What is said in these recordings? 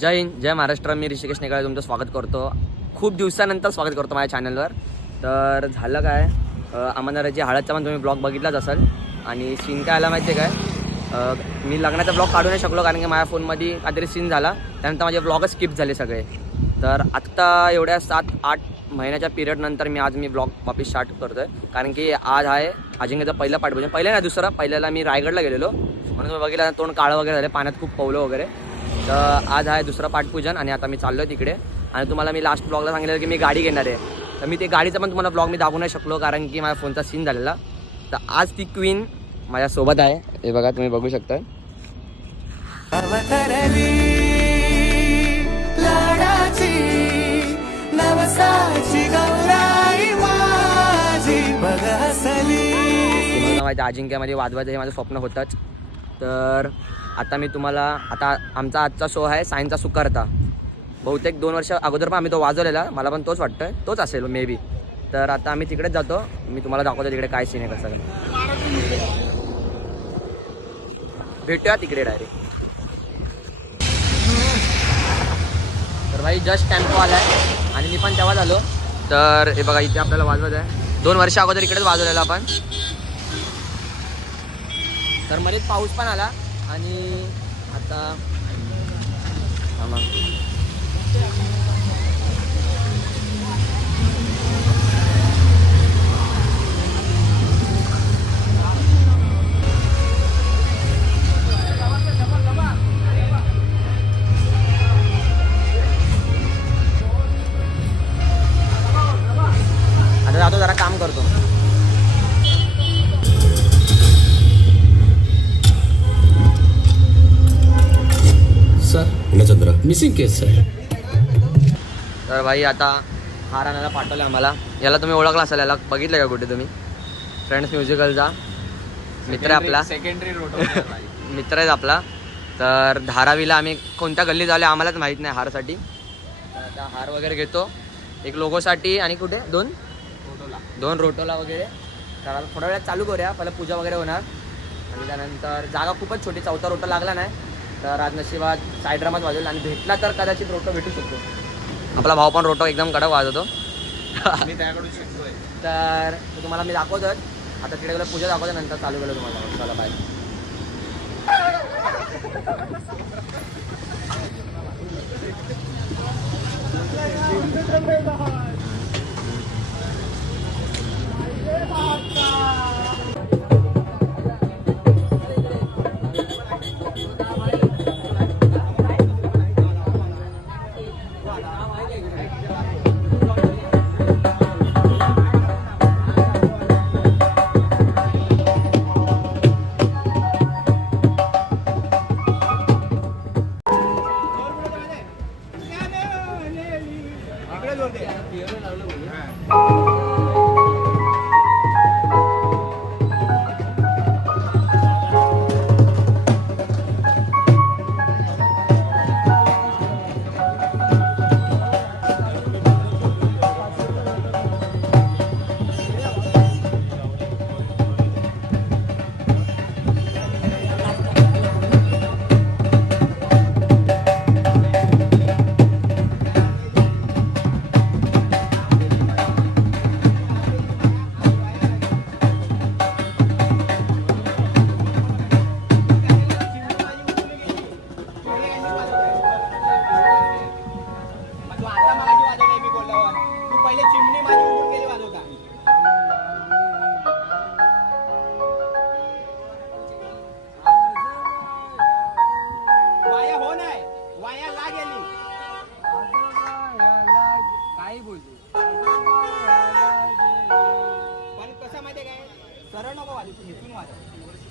जय हिंद, जय महाराष्ट्र. मी ऋषिकेश नेकाळे तुमचं स्वागत करतो. खूप दिवसानंतर स्वागत करतो माझ्या चॅनलवर. तर झालं काय, अमरनाथची हळदचा पण तुम्ही ब्लॉग बघितलाच असाल. आणि सीन काय आला माहिती आहे काय, मी लग्नाचा ब्लॉग काढू नाही शकलो कारण की माझ्या फोनमध्ये काहीतरी सीन झाला. त्यानंतर माझे ब्लॉगच स्किप झाले सगळे. तर आत्ता एवढ्या 7-8 महिन्याच्या पिरियडनंतर मी ब्लॉग वापस स्टार्ट करतो आहे. कारण की आज आहे अजिंक्यचा पहिला पाठ म्हणजे पहिला नाही दुसरा. पहिल्याला मी रायगडला गेलेलो म्हणून मी बघितलं तोंड काळं वगैरे झालं, पाण्यात खूप पवलं वगैरे. तर आज आहे दुसरं पाठपूजन आणि आता मी चाललो आहे तिकडे. आणि तुम्हाला मी लास्ट ब्लॉगला सांगितलं की मी गाडी घेणार आहे. तर मी ते गाडीचा पण तुम्हाला ब्लॉग मी दाखवू नाही शकलो कारण की माझ्या फोनचा सीन झालेला. तर आज ती क्वीन माझ्यासोबत आहे. हे बघा, तुम्ही बघू शकता. माहिती अजिंक्यमध्ये वाजवायचं हे माझं स्वप्न होतंच. तर आता मी तुम्हाला आमचा आजचा शो आहे सायनचा सुकारता. बहुतेक 2 वर्ष अगोदर पण आम्ही तो वाजवलेला, मला पण तोच वाटतं, तोच असेल मे बी. तर आता आम्ही तिकडेच जातो. मी तुम्हाला दाखवतो तिकडे काय सीन आहे कसं काय. भेटूया तिकडे डायरेक्ट. तर भाई जस्ट टेम्पो आला आहे आणि मी पण तेव्हा झालो. तर हे बघा इथे आपल्याला वाजवत आहे. 2 वर्ष अगोदर इकडेच वाजवलेला आपण. तर मध्येच पाऊस पण आला आणि आता जातो, जरा काम करतो. चंद्र मिसिंग केस आहे. तर भाई आता हार आणायला पाठवलं आम्हाला. याला तुम्ही ओळखला असाल, याला बघितलं का कुठे तुम्ही? फ्रेंड्स म्युझिकलचा मित्र आहे आपला, सेकंडरी रोड मित्र आहे आपला. तर धारावीला आम्ही कोणत्या गल्लीत आलो आम्हालाच माहीत नाही हारसाठी. तर आता हार वगैरे घेतो एक लोगोसाठी आणि कुठे दोन रोटोला वगैरे. तर थोड्या वेळात चालू करूया, पहिला पूजा वगैरे होणार आणि त्यानंतर जागा खूपच छोटी, 4था रोटो लागला नाही. तर आज नशिबात साईड ड्रामाच वाजवेल आणि भेटला तर कदाचित रोटो भेटू शकतो. आपला भाऊ पण रोटो एकदम कडक वाजवतो. मी त्याकडून शिकतोय. तर तुम्हाला मी दाखवतोच. आता तिकडे गेलो पूजा दाखवतो, नंतर चालू केलं तुम्हाला. चला बाय.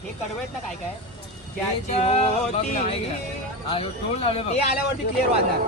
हे कडवत ना काय काय ते आल्यावरती क्लिअर वाजणार.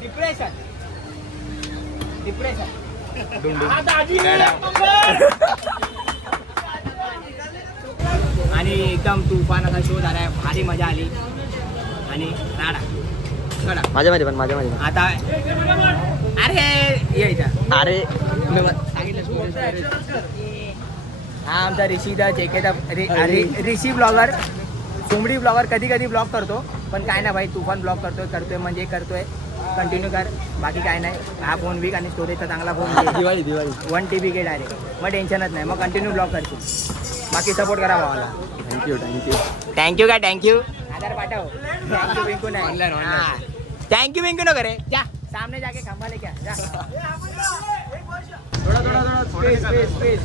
डिप्रेशन डिप्रेशन आणि एकदम तुफान असा शो झालाय, भारी मजा आली आणि राडा कडा. माझ्यामध्ये पण आता अरे ये इथं. अरे हा आमचा ऋषी द जेके ऋषी ब्लॉगर, कोंबडी ब्लॉगर. कधी कधी ब्लॉग करतो पण काय ना भाई, तुफान ब्लॉग करतोय म्हणजे करतोय. कंटिन्यू कर, बाकी काय नाही. हा फोन वीक आणि स्टोरेजचा चांगला फोन दिवाळी 1 TB घे डायरेक्ट, मग टेन्शनच नाही. मग कंटिन्यू ब्लॉग करशील. बाकी सपोर्ट करा भावाला. थँक्यू थँक्यू काय थँक्यू आधार पाठव. थँक्यू बिंकू नाही Online. थँक्यू बिंकू न करे. जा सामने जाके खंबा लेके आ जा. थोड़ा स्पेस.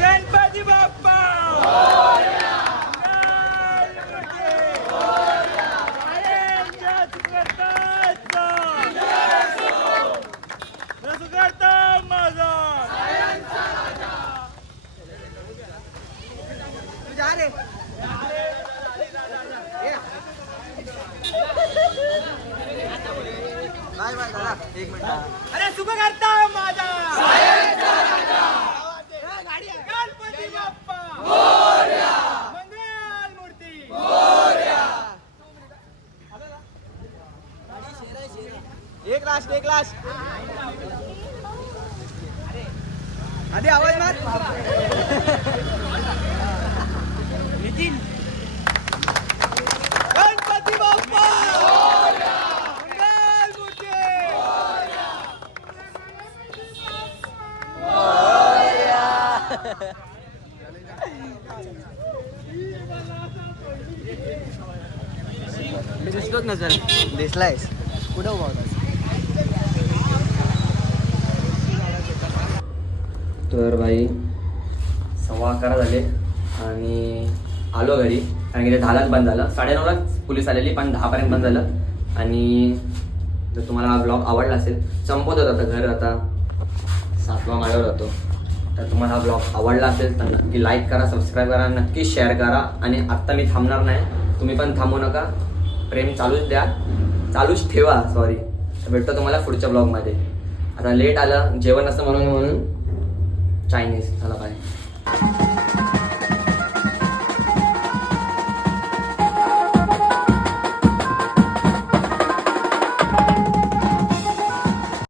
गणपती बाप्पा एक मिनिट. अरे सुख करता माझा गणपती बाप्पा मंगल मूर्ती. एक लास्ट आधी आवाज मार. नितीन गणपती बाप्पा मंगल मूर्ती. दिसतोच नसेल. दिसलायस कुठं उभा होतास? तर भाई 11:15 झाले आणि आलो घरी, कारण की ते 10लाच बंद झालं. 9:30लाच पोलीस आलेली, पण 10पर्यंत बंद झालं. आणि जर तुम्हाला हा ब्लॉग आवडला असेल, संपत होता आता घर, आता 7व्या माळ्यावर होतो. तर तुम्हाला हा ब्लॉग आवडला असेल तर नक्की लाईक करा, सबस्क्राईब करा, नक्की शेअर करा. आणि आत्ता मी थांबणार नाही, तुम्ही पण थांबू नका. प्रेम चालूच ठेवा. सॉरी. तर भेटतो तुम्हाला पुढच्या ब्लॉगमध्ये. आता लेट आलं, जेवण असतं म्हणून चायनीज. चला बाय.